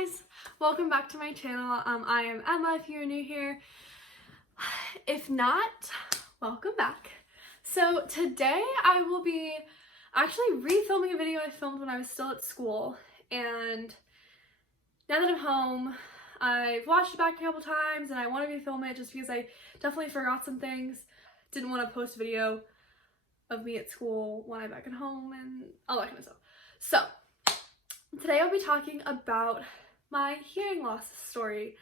guys, welcome back to my channel. I am Emma if you're new here. If not, welcome back. So today I will be actually refilming a video I filmed when I was still at school, and now that I'm home, I've watched it back a couple times and I want to refilm it just because I definitely forgot some things. Didn't want to post a video of me at school when I'm back at home and all that kind of stuff. So today I'll be talking about my hearing loss story.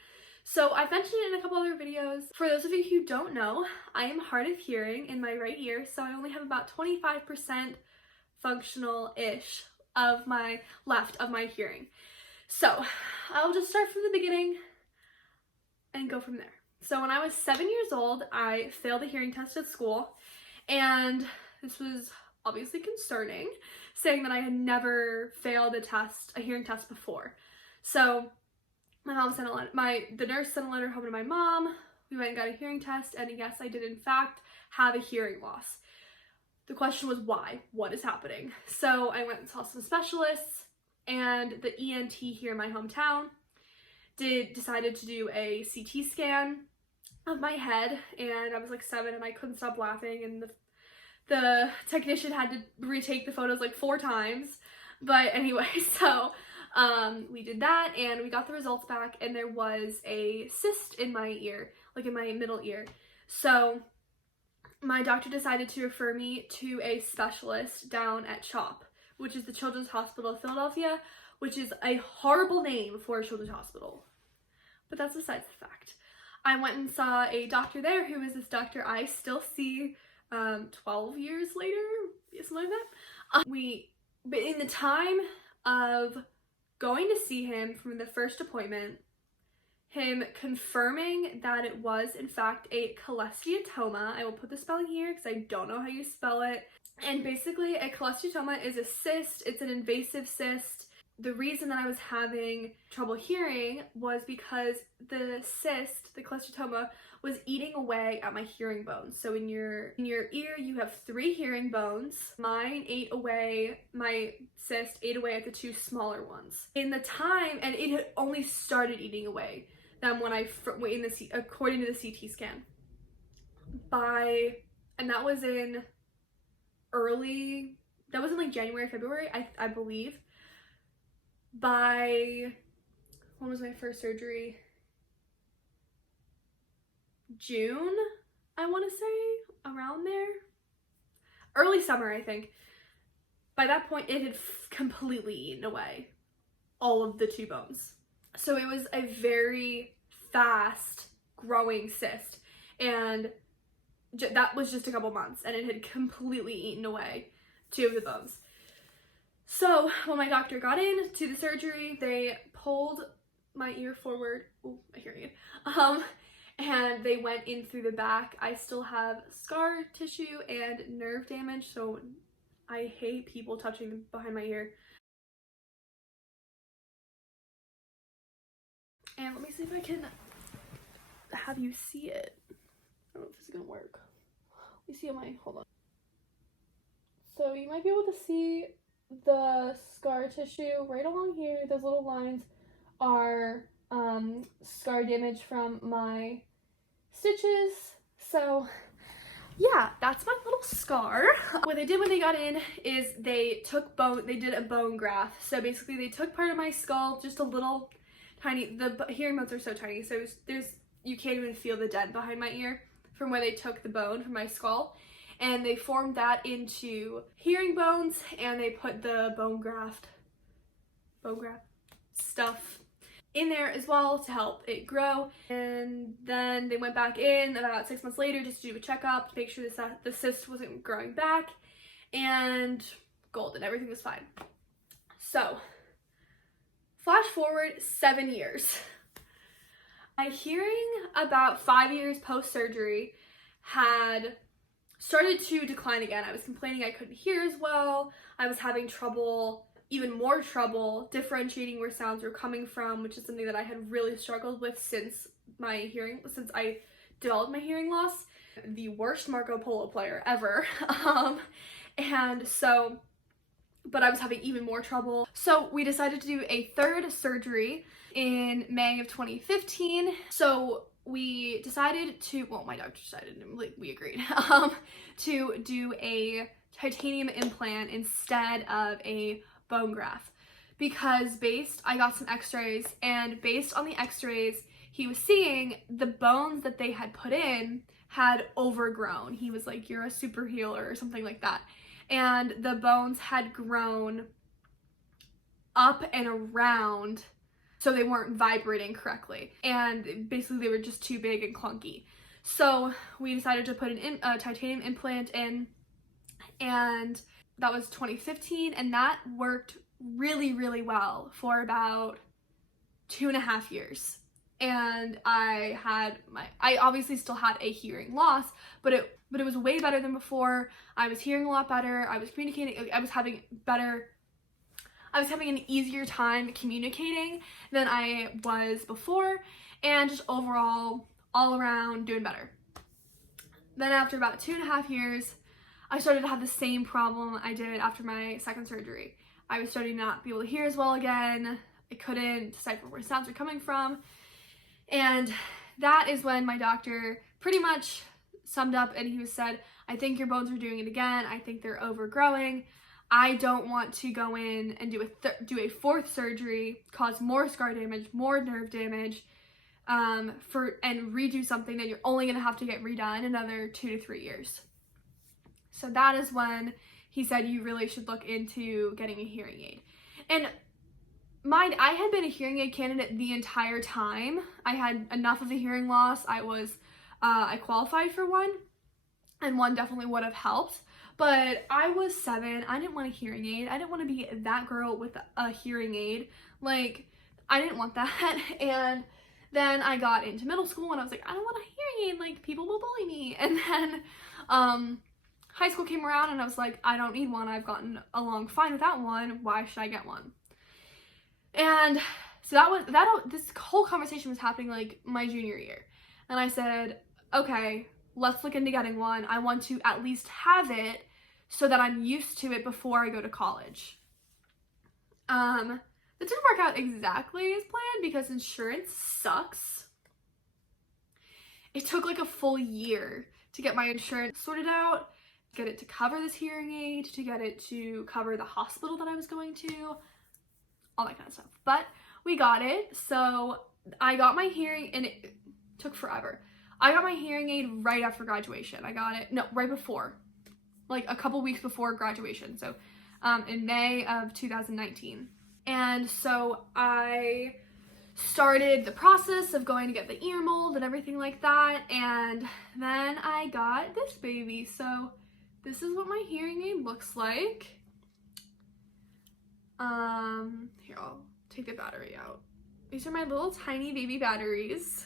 So I've mentioned it in a couple other videos. For those of you who don't know, I am hard of hearing in my right ear, so I only have about 25% functional-ish of my left of my hearing. So I'll just start from the beginning and go from there. So when I was 7 years old, I failed a hearing test at school, and this was obviously concerning, saying that I had never failed a hearing test before. So my mom sent a letter, the nurse sent a letter home to my mom. We went and got a hearing test, and yes, I did in fact have a hearing loss. The question was why? What is happening? So I went and saw some specialists, and the ENT here in my hometown decided to do a CT scan of my head, and I was like 7 and I couldn't stop laughing, and the technician had to retake the photos like 4 times. But anyway, so we did that and we got the results back, and there was a cyst in my ear, like in my middle ear. So my doctor decided to refer me to a specialist down at CHOP, which is the Children's Hospital of Philadelphia, which is a horrible name for a children's hospital. But that's besides the fact. I went and saw a doctor there who is this doctor I still see 12 years later, something like that. But in the time of going to see him from the first appointment, him confirming that it was in fact a cholesteatoma. I will put the spelling here because I don't know how you spell it. And basically a cholesteatoma is a cyst. It's an invasive cyst. The reason that I was having trouble hearing was because the cyst, the cholesteatoma, was eating away at my hearing bones. So in your ear, you have 3 hearing bones. Mine ate away, my cyst ate away at the 2 smaller ones. In the time, and it had only started eating away then when according to the CT scan. And that was in like January, February, I believe. When was my first surgery? June, I want to say, around there. Early summer, I think. By that point, it had completely eaten away all of the 2 bones. So it was a very fast growing cyst, and that was just a couple months, and it had completely eaten away 2 of the bones. So when my doctor got in to the surgery, they pulled my ear forward. Oh, my hearing aid. And they went in through the back. I still have scar tissue and nerve damage, so I hate people touching behind my ear. And let me see if I can have you see it. I don't know if this is gonna work. Let me see hold on. So you might be able to see the scar tissue right along here. Those little lines are scar damage from my stitches. So yeah, that's my little scar. What they did when they got in is they did a bone graft. So basically they took part of my skull, just a little tiny, the hearing bones are so tiny, so you can't even feel the dent behind my ear from where they took the bone from my skull. And they formed that into hearing bones, and they put the bone graft stuff in there as well to help it grow. And then they went back in about 6 months later just to do a checkup to make sure the cyst wasn't growing back, and golden, everything was fine. So flash forward 7 years. My hearing about 5 years post-surgery had started to decline again. I was complaining I couldn't hear as well. I was having even more trouble differentiating where sounds were coming from, which is something that I had really struggled with since I developed my hearing loss. The worst Marco Polo player ever. And so but I was having even more trouble. So we decided to do a third surgery in May of 2015. So we decided to, well, my doctor decided, and we agreed, to do a titanium implant instead of a bone graft. Because I got some x-rays, and based on the x-rays, he was seeing the bones that they had put in had overgrown. He was like, "You're a super healer," or something like that. And the bones had grown up and around, so they weren't vibrating correctly. And basically they were just too big and clunky. So we decided to put a titanium implant in, and that was 2015, and that worked really, really well for about 2.5 years. And I obviously still had a hearing loss, but it was way better than before. I was hearing a lot better. I was communicating. I was having an easier time communicating than I was before, and just overall, all around, doing better. Then after about 2.5 years, I started to have the same problem I did after my second surgery. I was starting to not be able to hear as well again. I couldn't decipher where sounds were coming from. And that is when my doctor pretty much summed up, and he said, "I think your bones are doing it again. I think they're overgrowing. I don't want to go in and do a fourth surgery, cause more scar damage, more nerve damage, and redo something that you're only gonna have to get redone another 2 to 3 years." So that is when he said, "You really should look into getting a hearing aid." And mind, I had been a hearing aid candidate the entire time. I had enough of a hearing loss. I qualified for one, and one definitely would have helped. But I was 7. I didn't want a hearing aid. I didn't want to be that girl with a hearing aid. Like, I didn't want that. And then I got into middle school, and I was like, I don't want a hearing aid. Like, people will bully me. And then high school came around, and I was like, I don't need one. I've gotten along fine without one. Why should I get one? And so this whole conversation was happening like my junior year. And I said, okay, let's look into getting one. I want to at least have it so that I'm used to it before I go to college. That didn't work out exactly as planned because insurance sucks. It took like a full year to get my insurance sorted out, get it to cover this hearing aid, to get it to cover the hospital that I was going to, all that kind of stuff. But we got it. So I got my hearing, and it took forever. I got my hearing aid right after graduation. Right before, like a couple weeks before graduation. So in May of 2019. And so I started the process of going to get the ear mold and everything like that. And then I got this baby. So this is what my hearing aid looks like. Here, I'll take the battery out. These are my little tiny baby batteries.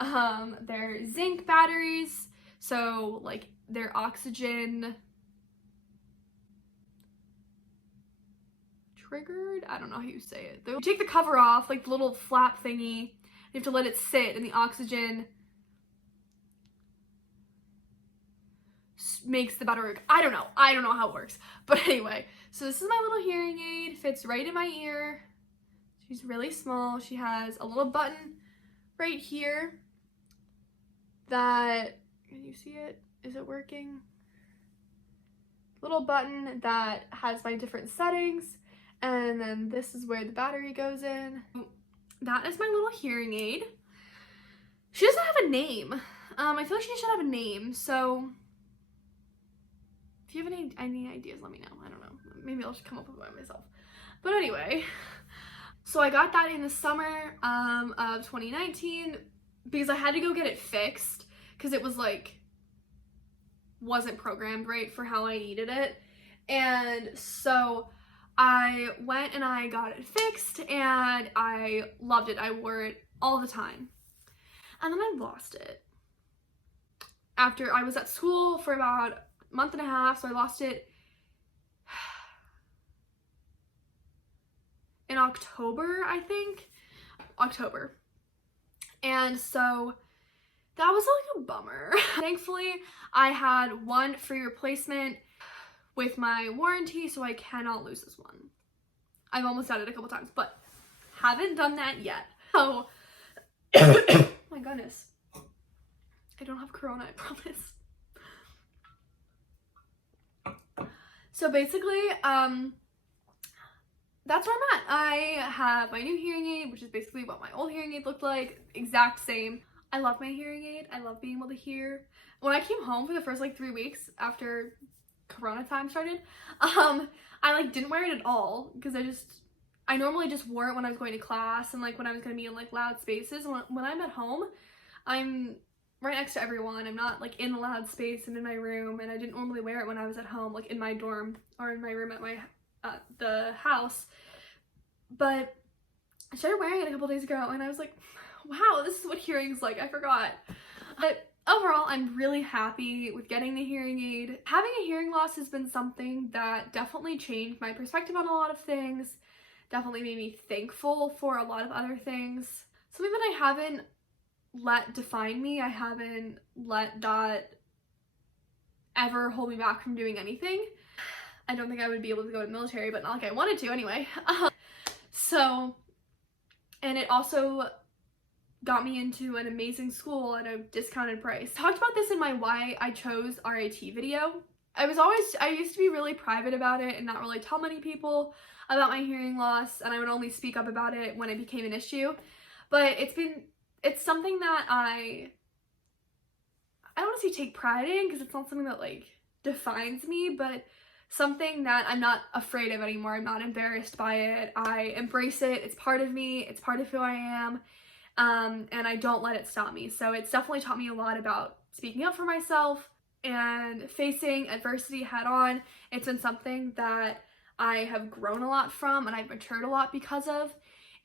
They're zinc batteries, so like they're oxygen triggered? I don't know how you say it. You take the cover off, like the little flap thingy, you have to let it sit, and the oxygen makes the battery work. I don't know how it works. But anyway, so this is my little hearing aid, fits right in my ear. She's really small. She has a little button right here that, can you see it? Is it working? Little button that has my different settings, and then this is where the battery goes in. That is my little hearing aid. She doesn't have a name. I feel like she should have a name, so if you have any ideas, let me know. I don't know. Maybe I'll just come up with one myself. But anyway, so I got that in the summer of 2019 because I had to go get it fixed because it was like, wasn't programmed right for how I needed it. And so I went and I got it fixed, and I loved it. I wore it all the time. And then I lost it. After I was at school for about a month and a half, so I lost it in October, I think. October. And so that was like a bummer. Thankfully, I had one free replacement with my warranty, so I cannot lose this one. I've almost done it a couple times, but haven't done that yet. So, oh my goodness. I don't have corona, I promise. So basically, that's where I'm at. I have my new hearing aid, which is basically what my old hearing aid looked like, exact same. I love my hearing aid. I love being able to hear. When I came home for the first like 3 weeks after corona time started, I like didn't wear it at all because I normally just wore it when I was going to class and like when I was going to be in like loud spaces. When I'm at home, I'm right next to everyone. I'm not like in a loud space and in my room, and I didn't normally wear it when I was at home, like in my dorm or in my room at my the house. But I started wearing it a couple days ago and I was like, wow, this is what hearing's like. I forgot. But overall, I'm really happy with getting the hearing aid. Having a hearing loss has been something that definitely changed my perspective on a lot of things. Definitely made me thankful for a lot of other things. Something that I haven't let define me. I haven't let that ever hold me back from doing anything. I don't think I would be able to go to the military, but not like I wanted to anyway. And it also got me into an amazing school at a discounted price. I talked about this in my why I chose RIT video. I used to be really private about it and not really tell many people about my hearing loss, and I would only speak up about it when it became an issue. But it's something that I don't want to say take pride in, because it's not something that like defines me, but something that I'm not afraid of anymore. I'm not embarrassed by it. I embrace it. It's part of me. It's part of who I am. And I don't let it stop me. So it's definitely taught me a lot about speaking up for myself and facing adversity head on. It's been something that I have grown a lot from and I've matured a lot because of.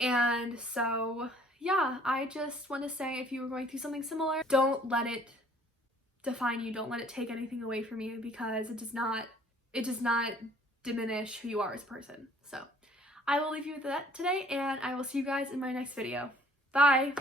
And so, yeah, I just want to say, if you were going through something similar, don't let it define you. Don't let it take anything away from you, because it does not diminish who you are as a person. So I will leave you with that today, and I will see you guys in my next video. Bye!